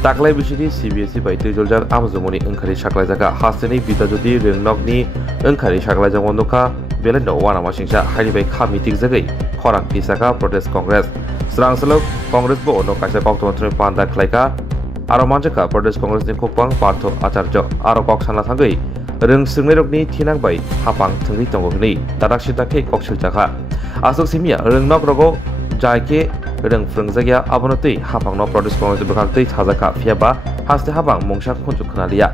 Taklai bisini CBSE bai trijoljan amzumoni engkhari saklaijaga hasteni Bidyajyoti Ringnokni engkhari saklaijak wanoka beleno wanama singsa haini kha meeting jagai khorang tisaka protest congress srangsalok congress bo ono kaisa koktomanthni panda khlaika aro manjaka protest congress ni khopang Partho Acharya aro koksana thangai rungsungnairokni thinang bai hapang thangri tongo hini tarak sitake koksuljaka asok simia Ringnok rogo jaike reng frungjagya abonotei hapangno protest congress bwkhangtei thajaka phiaba haste hapang mungsak khunjuk khnalia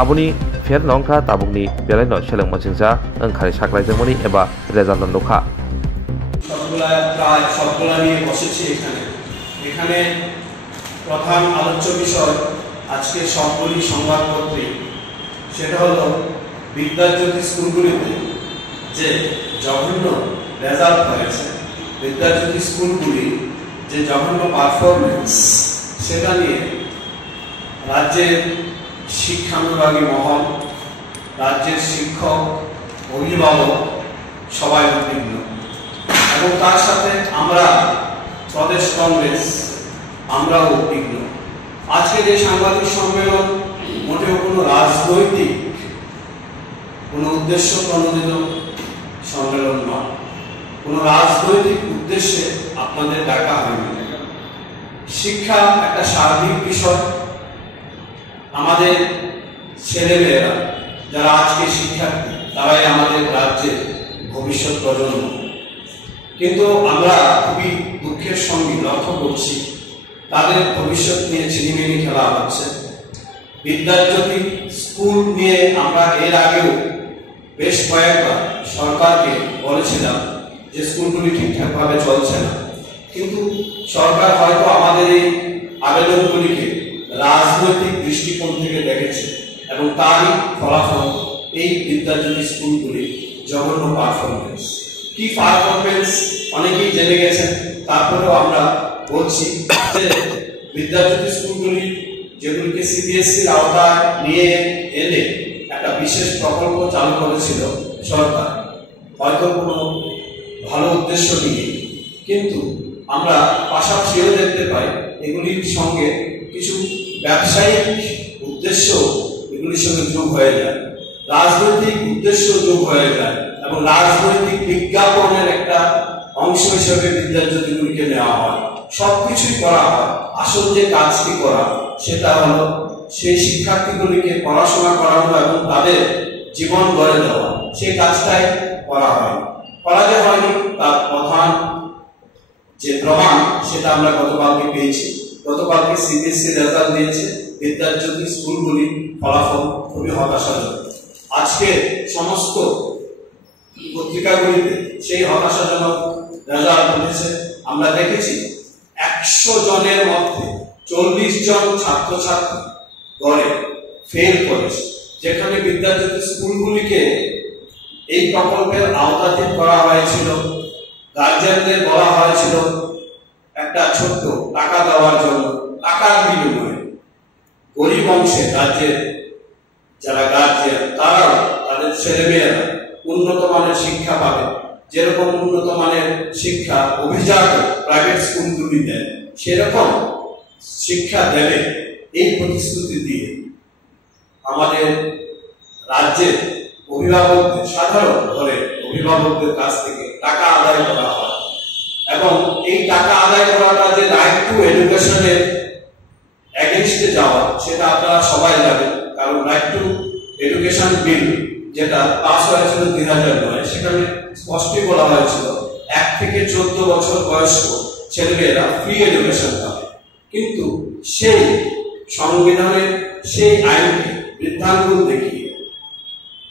aboni fer nongkha tabukni belaino seleng machingsa engkhari saklaijamoni eba rezalno nokha সবগুলা নিয়ে বসেছি এখানে প্রধান আলোচ্য বিষয় আজকে সবগুলি সংবাদপত্রে সেটা হলো বিদ্যাজ্যোতি স্কুলগুলিতে যে জঘন্য রেজাল্ট হয়েছে বিদ্যাজ্যোতি স্কুলগুলি যে জঘন্য পারফরমেন্স সেটা নিয়ে রাজ্যের শিক্ষানুরাগী মহল রাজ্যের শিক্ষক অভিভাবক সবাই উদ্বিগ্ন এবং তার সাথে আমরা প্রদেশ কংগ্রেস আমরাও উদ্বিগ্ন আজকের এই সাংবাদিক সম্মেলন মোটেও কোনো রাজনৈতিক কোনো উদ্দেশ্য প্রণোদিত সম্মেলন নয় কোনো রাজনৈতিক উদ্দেশ্যে আপনাদের ডাকা হয়নি শিক্ষা একটা সার্বিক বিষয় আমাদের ছেলেমেয়েরা যারা আজকে শিক্ষার্থী তারাই আমাদের রাজ্যের ভবিষ্যৎ প্রজন্ম কিন্তু আমরা খুবই দুঃখের সঙ্গে লক্ষ্য করছি তাদের ভবিষ্যৎ নিয়ে ছিনিমিনি খেলা হচ্ছে বিদ্যাজ্যোতি স্কুল নিয়ে আমরা এর আগেও বেশ কয়েকবার সরকারকে বলেছিলাম যে স্কুলগুলি ঠিকঠাকভাবে চলছে না কিন্তু সরকার হয়তো আমাদের এই আবেদনগুলিকে রাজনৈতিক দৃষ্টিকোণ থেকে দেখেছে এবং তারই ফলাফল এই বিদ্যাজ্যোতি স্কুলগুলি জঘন্য পারফরমেন্স কি পারফরমেন্স অনেকেই জেনে গেছেন তারপরেও আমরা বলছি যে বিদ্যাজ্যোতি স্কুলগুলি যেগুলিকে সিবিএসসির আওতায় নিয়ে এনে একটা বিশেষ প্রকল্প চালু করেছিল সরকার হয়তো কোনো ভালো উদ্দেশ্য নিয়ে কিন্তু আমরা পাশাপাশিও দেখতে পাই এগুলির সঙ্গে কিছু ব্যবসায়িক উদ্দেশ্য এগুলির সঙ্গে যোগ হয়ে যায় রাজনৈতিক উদ্দেশ্য যোগ হয়ে যায় এবং রাজনৈতিক বিজ্ঞাপনের একটা অংশ হিসেবে বিদ্যাজ্যোতিগুলিকে নেওয়া হয় সবকিছুই করা হয় আসল যে কাজটি করা সেটা হলো সেই শিক্ষার্থীগুলিকে পড়াশোনা করানো এবং তাদের জীবন গড়ে দেওয়া সেই কাজটাই করা হয় করা যে হয়নি তার প্রধান যে প্রমাণ সেটা আমরা গতকালকে পেয়েছি গতকালকে সিবিএসসি রেজাল্ট দিয়েছে বিদ্যাজ্যোতি স্কুলগুলি ফলাফল খুবই হতাশাজনক আজকে সমস্ত পত্রিকাগুলিতে সেই হতাশাজনক রেজাল্ট উঠেছে আমরা দেখেছি 100 জনের মধ্যে 40 জন ছাত্রছাত্রী গড়ে ফেল করেছে যেখানে বিদ্যাজ্যোতি স্কুলগুলিকে এই প্রকল্পের আওতাধীন করা হয়েছিল গার্জিয়ানদের বলা হয়েছিল একটা ছোট্ট টাকা দেওয়ার জন্য টাকার বিনিময়ে গরিব অংশের রাজ্যের যারা গার্জিয়ান তারাও তাদের ছেলেমেয়েরা উন্নত মানের শিক্ষা পাবে যেরকম উন্নত মানের শিক্ষা অভিজাত প্রাইভেট স্কুলগুলি দেয় সেরকম শিক্ষা দেবে এই প্রতিশ্রুতি দিয়ে আমাদের রাজ্যের অভিভাবকদের সাধারণ ধরে অভিভাবকদের কাছ থেকে টাকা আদায় করা হয় এবং এই টাকা আদায় করাটা যে রাইট টু এডুকেশনের এগেইনস্টে যাওয়া সেটা আপনারা সবাই জানেন কারণ রাইট টু এডুকেশন বিল যেটা পাস হয়েছিল 2009 সেখানে স্পষ্টই বলা হয়েছিল 1 থেকে 14 বছর বয়স্ক ছেলেমেয়েরা ফ্রি এডুকেশন পাবে কিন্তু সেই সংবিধানের সেই আইনকে বৃদ্ধাঙ্গুল দেখিয়ে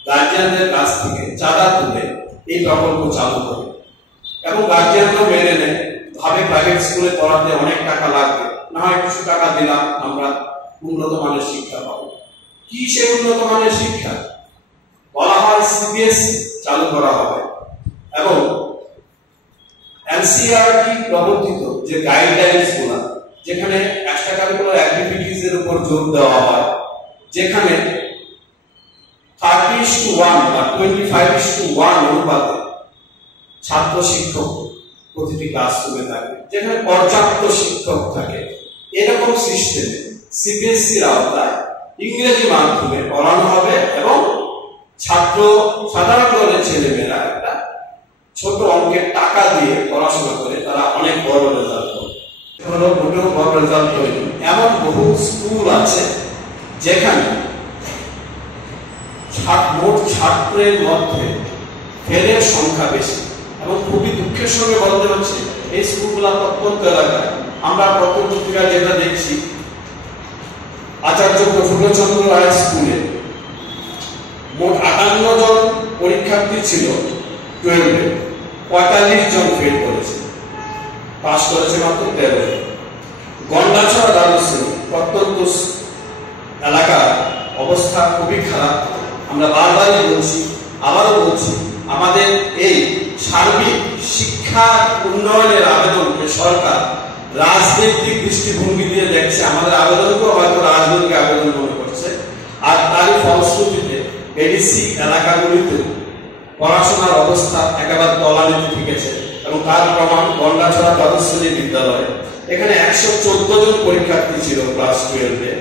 গার্জিয়ানদের কাছ থেকে চাঁদা তুলে এই প্রকল্প চালু করে এবং গার্জিয়ানরা মেনে নেয় ভাবে প্রাইভেট স্কুলে পড়াতে অনেক টাকা লাগবে না হয় কিছু টাকা দিলাম আমরা উন্নত মানের শিক্ষা পাবো কি সেই উন্নত মানের শিক্ষা বলা হয় সিবিএসসি চালু করা হবে এবং এনসিইআরটি প্রবর্তিত যে গাইডলাইনস গুলো যেখানে এক্সট্রা কারিকুলার অ্যাক্টিভিটিজ এর উপর জোর দেওয়া হয় যেখানে 30:1 বা 25:1 অনুপাতে ছাত্র শিক্ষক প্রতিটি ক্লাসরুমে থাকে যেখানে পর্যাপ্ত শিক্ষক থাকে এরকম সিস্টেমে সিবিএসসির আওতায় ইংরেজি মাধ্যমে পড়ানো হবে এবং সাধারণ দলের ছেলেমেয়েরা একটা ছোট অঙ্কের টাকা দিয়ে পড়াশোনা করে তারা অনেক বড় রেজাল্ট করবে। মোটেও বড় রেজাল্ট করে এমন বহু স্কুল আছে যেখানে মোট ছাত্রের মধ্যে ফেলের সংখ্যা বেশি, এবং খুবই দুঃখের সঙ্গে বলতে হচ্ছে এই স্কুলগুলো প্রত্যন্ত এলাকায়। আমরা পত্রপত্রিকায় যেটা দেখছি, আচার্য প্রফুল্লচন্দ্র রায় স্কুলে মোট 58 জন পরীক্ষার্থী ছিল 12-এ, 45 জন ফেল করেছে, পাস করেছে মাত্র 13 জন। গন্ডাছড়া দ্বাদশ শ্রেণী প্রত্যন্ত এলাকার অবস্থা খুবই খারাপ। আমরা বারবারই বলছি, আবারও বলছি, আমাদের এই সার্বিক শিক্ষা উন্নয়নের আবেদনকে সরকার রাজনৈতিক দৃষ্টিভঙ্গি দিয়ে দেখছে। আমাদের আবেদনকেও হয়তো রাজনৈতিক আবেদন মনে করছে, আর তারই ফলশ্রুতিতে এডিসি এলাকাগুলিতে পড়াশোনার অবস্থা একেবারে তলানিতে ঠেকেছে। এবং তার প্রমাণ গন্ডাছড়া দ্বাদশ শ্রেণী বিদ্যালয়ে এখানে 114 জন পরীক্ষার্থী ছিল ক্লাস 12-এ।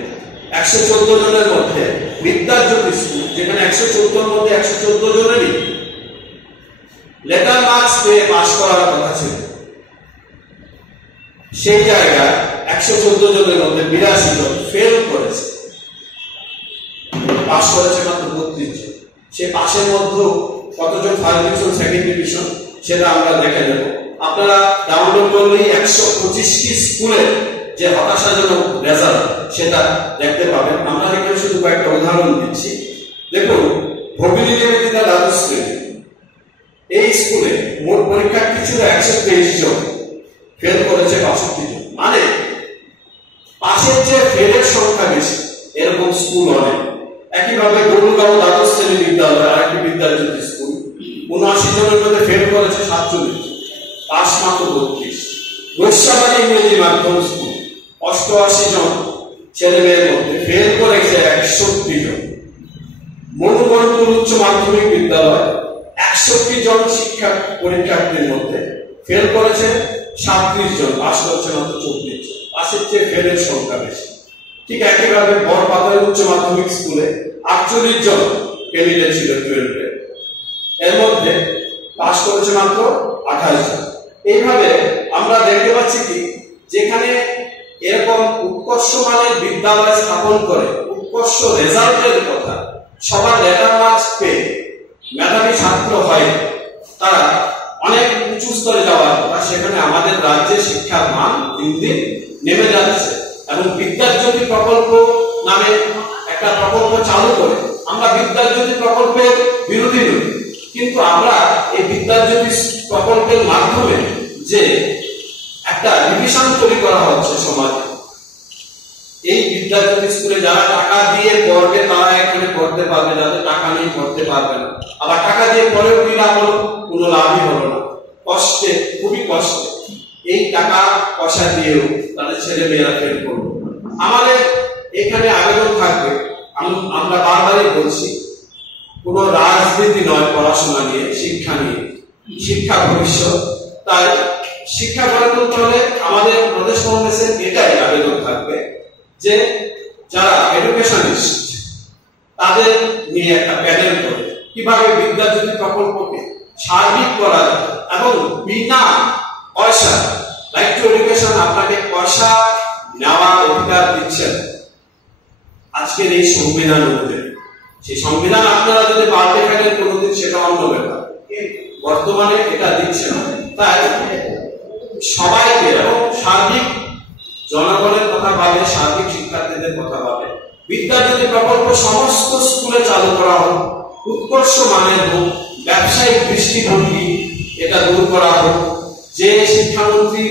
114 জনের মধ্যে বিদ্যাজ্যোতি স্কুল, যেখানে 114-এর মধ্যে 114 জনেরই লেটার মার্কস পেয়ে পাস করার কথা ছিল, সেই জায়গায় 114 জনের মধ্যে 82 জন ফেল করেছে, পাস করেছে মাত্র 32 জন। সে পাশের মধ্যে কতজন ফার্স্ট ডিভিশন, সেকেন্ড ডিভিশন, সেটা আমরা দেখে নেব। আপনারা ডাউনলোড করলেই 125টি স্কুলের যে হতাশাজনক রেজাল্ট সেটা দেখতে পাবেন। আমরা এখানে শুধু কয়েকটা উদাহরণ দিচ্ছি। দেখুন, ভবিনী নিবেদিতা দ্বাদশ শ্রেণী, এই স্কুলে মোট পরীক্ষার্থী ছিল 123 জন, ফেল করেছে 62 জন। মানে পাশের যে ফেলের সংখ্যা বেশি এরকম স্কুল অনেক। একইভাবে গরুগাঁও দ্বাদশ শ্রেণী বিদ্যালয়, আরেকটি বিদ্যাজ্যোতি স্কুল, 79 জনের মধ্যে ফেল করেছে 47, পাস মাত্র 32। রৈশাবাড়ি ইংরেজি মাধ্যম স্কুল, 88 জন ছেলে মেয়ের মধ্যে ফেল করেছে 61 জন। মনুবরপুর উচ্চ মাধ্যমিক বিদ্যালয়, 61 জন শিক্ষা পরীক্ষার্থীর মধ্যে ফেল করেছে 37 জন, পাস করেছে মাত্র 24 জন। পাশের চেয়ে ফেলের সংখ্যা বেশি। ঠিক একইভাবে বড়পাতার উচ্চ মাধ্যমিক স্কুলে 48 জন ক্যান্ডিডেট ছিল 12-এ, এর মধ্যে পাস করেছে মাত্র 28 জন। এইভাবে আমরা দেখতে পাচ্ছি কি, যেখানে এরকম উৎকর্ষ মানের বিদ্যালয় স্থাপন করে উৎকর্ষ রেজাল্টের কথা, সবার লেটার মার্কস পেয়ে মেধাবী ছাত্র হয়, তারা অনেক উঁচু স্তরে যাওয়ার কথা, সেখানে আমাদের রাজ্যের শিক্ষার মান দিন দিন নেমে যাচ্ছে। এবং বিদ্যাজ্যোতি প্রকল্প নামে একটা প্রকল্প চালু করে, আমরা বিদ্যাজ্যোতি প্রকল্পের বিরোধী নই, কিন্তু আমরা এই বিদ্যাজ্যোতি প্রকল্পের মাধ্যমে যে একটা ডিভিশন তৈরি করা হচ্ছে সমাজে, এই বিদ্যাজ্যোতি স্কুলে যারা টাকা দিয়ে পড়বে তারা এখানে পড়তে পারবে, যাদের টাকা নেই পড়তে পারবে না। আবার টাকা দিয়ে পড়েও কি লাভ হলো? কোনো লাভই হলো না, কষ্টে, খুবই কষ্টে এই টাকা পয়সা দিয়েও তাদের ছেলে মেয়েরা ফেল করবে। আমাদের এখানে আবেদন থাকবে, আমরা বারবারই বলছি, কোনো রাজনীতি নয় পড়াশোনা নিয়ে, শিক্ষা নিয়ে, শিক্ষা ভবিষ্যৎ। তাই শিক্ষা গড়ে তুলতে হলে আমাদের প্রদেশ কংগ্রেসের এটাই আবেদন থাকবে যে যারা এডুকেশনিস্ট তাদের নিয়ে একটা প্যানেল করে কিভাবে বিদ্যাজ্যোতি প্রকল্পকে সার্বিক করা যায় এবং বিনা পয়সা, রাইট টু এডুকেশন, আপনাকে পয়সা নেওয়ার অধিকার দিচ্ছেন আজকের এই সংবিধান অনুযায়ী। সেই সংবিধান আপনারা যদি পাল্টে ফেলেন কোনোদিন, সেটা অন্য ব্যাপার, বর্তমানে এটা দিচ্ছে না। তাই সবাইকে এবং সার্বিক জনগণের কথা ভাবে, সার্বিক শিক্ষার্থীদের কথা ভাবে বিদ্যাজ্যোতি প্রকল্প সমস্ত স্কুলে চালু করা হোক, উৎকর্ষ মানের হোক, ব্যবসায়িক দৃষ্টিভঙ্গি এটা দূর করা হোক। যে শিক্ষামন্ত্রী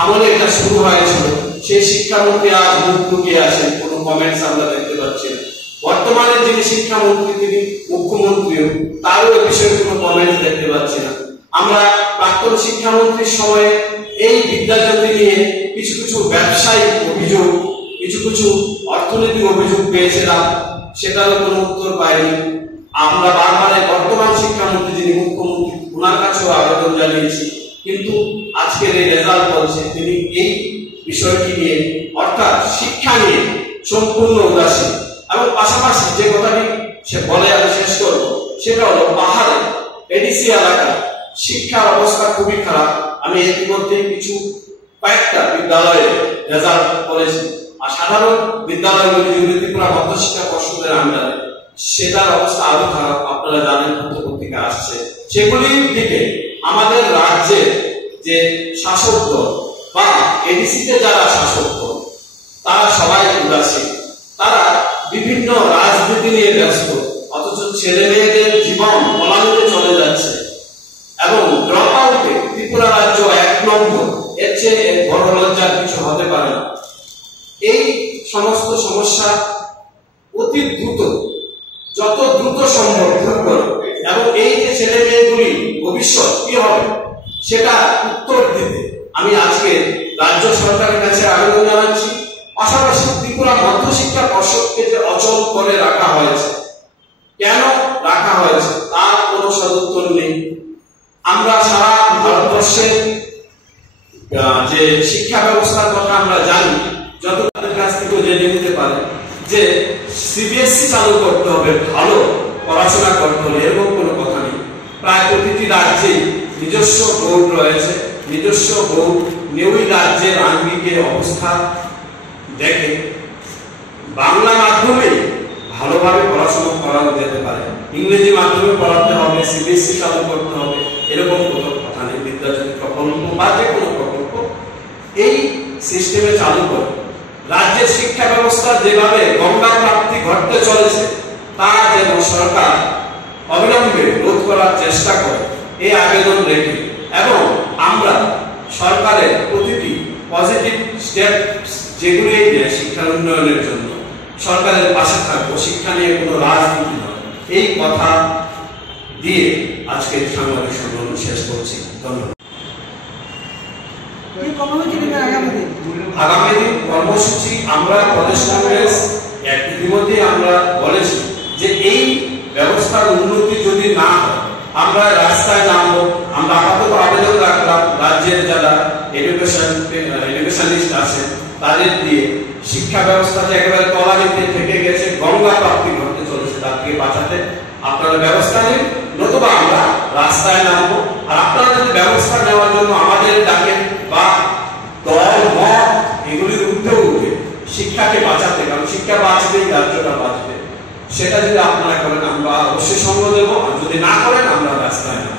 আমলে এটা শুরু হয়েছিল, সেই শিক্ষামন্ত্রী আজ মুখ লুকিয়ে আছেন, কোনো কমেন্টস আমরা দেখতে পাচ্ছি না। বর্তমানে যিনি শিক্ষামন্ত্রী, তিনি মুখ্যমন্ত্রীও, তারও এ বিষয়ে কোনো কমেন্টস দেখতে পাচ্ছি না। আমরা প্রাক্তন শিক্ষামন্ত্রীর সময়ে এই বিদ্যাজ্যোতি নিয়ে কিছু কিছু ব্যবসায়িক অভিযোগ, কিছু কিছু অর্থনৈতিক অভিযোগ পেয়েছিলাম, সেটারও কোনো উত্তর পাইনি। আমরা বারবার বর্তমান শিক্ষামন্ত্রী যিনি মুখ্যমন্ত্রী, ওনার কাছেও আবেদন জানিয়েছি, কিন্তু আজকের এই রেজাল্ট বলছে তিনি এই বিষয়টি নিয়ে, অর্থাৎ শিক্ষা নিয়ে সম্পূর্ণ উদাসীন। এবং পাশাপাশি যে কথাটি সে বলে আমি শেষ করব, সেটা হলো পাহাড়ে এডিসি এলাকা শিক্ষার অবস্থা খুবই খারাপ। আমি ইতিমধ্যে কয়েকটা বিদ্যালয়ে রেজাল্ট করেছি, আর সাধারণ বিদ্যালয়গুলি যেগুলি ত্রিপুরা মধ্যশিক্ষা পর্ষদের আন্ডারে, সেটার অবস্থা আরো খারাপ। আপনারা জানেন, পত্রিকা আসছে, সেগুলির দিকে আমাদের রাজ্যের যে শাসক দল বা এডিসিতে যারা শাসক দল, তারা সবাই উদাসীন। তারা বিভিন্ন রাজনীতি নিয়ে ব্যস্ত, অথচ ছেলে মেয়েদের জীবন পলায়নে চলে যাচ্ছে। এবং ড্রপ আউটে ত্রিপুরা রাজ্য 1 নম্বর, এর চেয়ে বড় লজ্জার কিছু হতে পারে না। এই সমস্ত সমস্যা অতি দ্রুত, যত দ্রুত সম্ভব দূর করো, এবং এই যে ছেলে মেয়েগুলি ভবিষ্যৎ কি হবে সেটা উত্তর দিতে আমি আজকে রাজ্য সরকারের কাছে আবেদন জানাচ্ছি। পাশাপাশি ত্রিপুরা মধ্যশিক্ষা পর্ষদকে যে অচল করে রাখা হয়েছে, কেন রাখা হয়েছে তার কোনো সদুত্তর নেই। আমরা সারা ভারতবর্ষের যে শিক্ষা ব্যবস্থার কথা আমরা জানি, যত তাদের কাছ থেকে জেনে নিতে পারে যে সিবিএসসি চালু করতে হবে, ভালো পড়াশোনা করতে হবে, এরকম কোনো কথা নেই। প্রায় প্রতিটি রাজ্যে নিজস্ব বোর্ড রয়েছে, নিজস্ব বোর্ড ওই রাজ্যের আঙ্গিকের অবস্থা দেখে বাংলা মাধ্যমে ভালোভাবে পড়াশোনা করানো যেতে পারে, ইংরেজি মাধ্যমে পড়াতে হবে, সিবিএসসি চালু করতে হবে, এরকম কোনো কথা নেই। বিদ্যাজ্যোতি প্রকল্প বা যে কোনো প্রকল্প এই সিস্টেমে চালু করে রাজ্যের শিক্ষা ব্যবস্থা যেভাবে গঙ্গা প্রাপ্তি ঘটতে চলেছে, তা যেন সরকার অবিলম্বে রোধ করার চেষ্টা করে, এই আবেদন রেখে, এবং আমরা সরকারের প্রতিটি পজিটিভ স্টেপ যেগুলি শিক্ষার উন্নয়নের জন্য সরকারের পাশে থাকবো, শিক্ষা নিয়ে কোনো রাজনীতি নয়, এই কথা দিয়ে আজকে সাংবাদিক সম্মেলন শেষ করছি। ধন্যবাদ। আগামী দিন কর্মসূচি আমরা প্রদেশ কংগ্রেস ইতিমধ্যে আমরা বলেছি যে এই ব্যবস্থার উন্নতি যদি না হয় আমরা রাস্তায় নামবো। আমরা আপাতত আবেদন রাখলাম রাজ্যের যারা এডুকেশনিস্ট আছে তাদের দিয়ে শিক্ষা ব্যবস্থাতে একেবারে তলানিতে থেকে গেছে, গঙ্গা প্রাপ্তি ঘটতে চলেছে, তাকে বাঁচাতে আপনারা ব্যবস্থা নিন, নতুবা আমরা রাস্তায় নামবো। আর আপনারা যদি ব্যবস্থা নেওয়ার জন্য আমাদের ডাকেন বা দল মত এগুলির ঊর্ধ্বে উঠে শিক্ষাকে বাঁচাতে, কারণ শিক্ষা বাঁচবেই রাজ্যটা বাঁচবে, সেটা যদি আপনারা করেন আমরা অবশ্যই সঙ্গ দেবো, আর যদি না করেন আমরা রাস্তায় নামবো।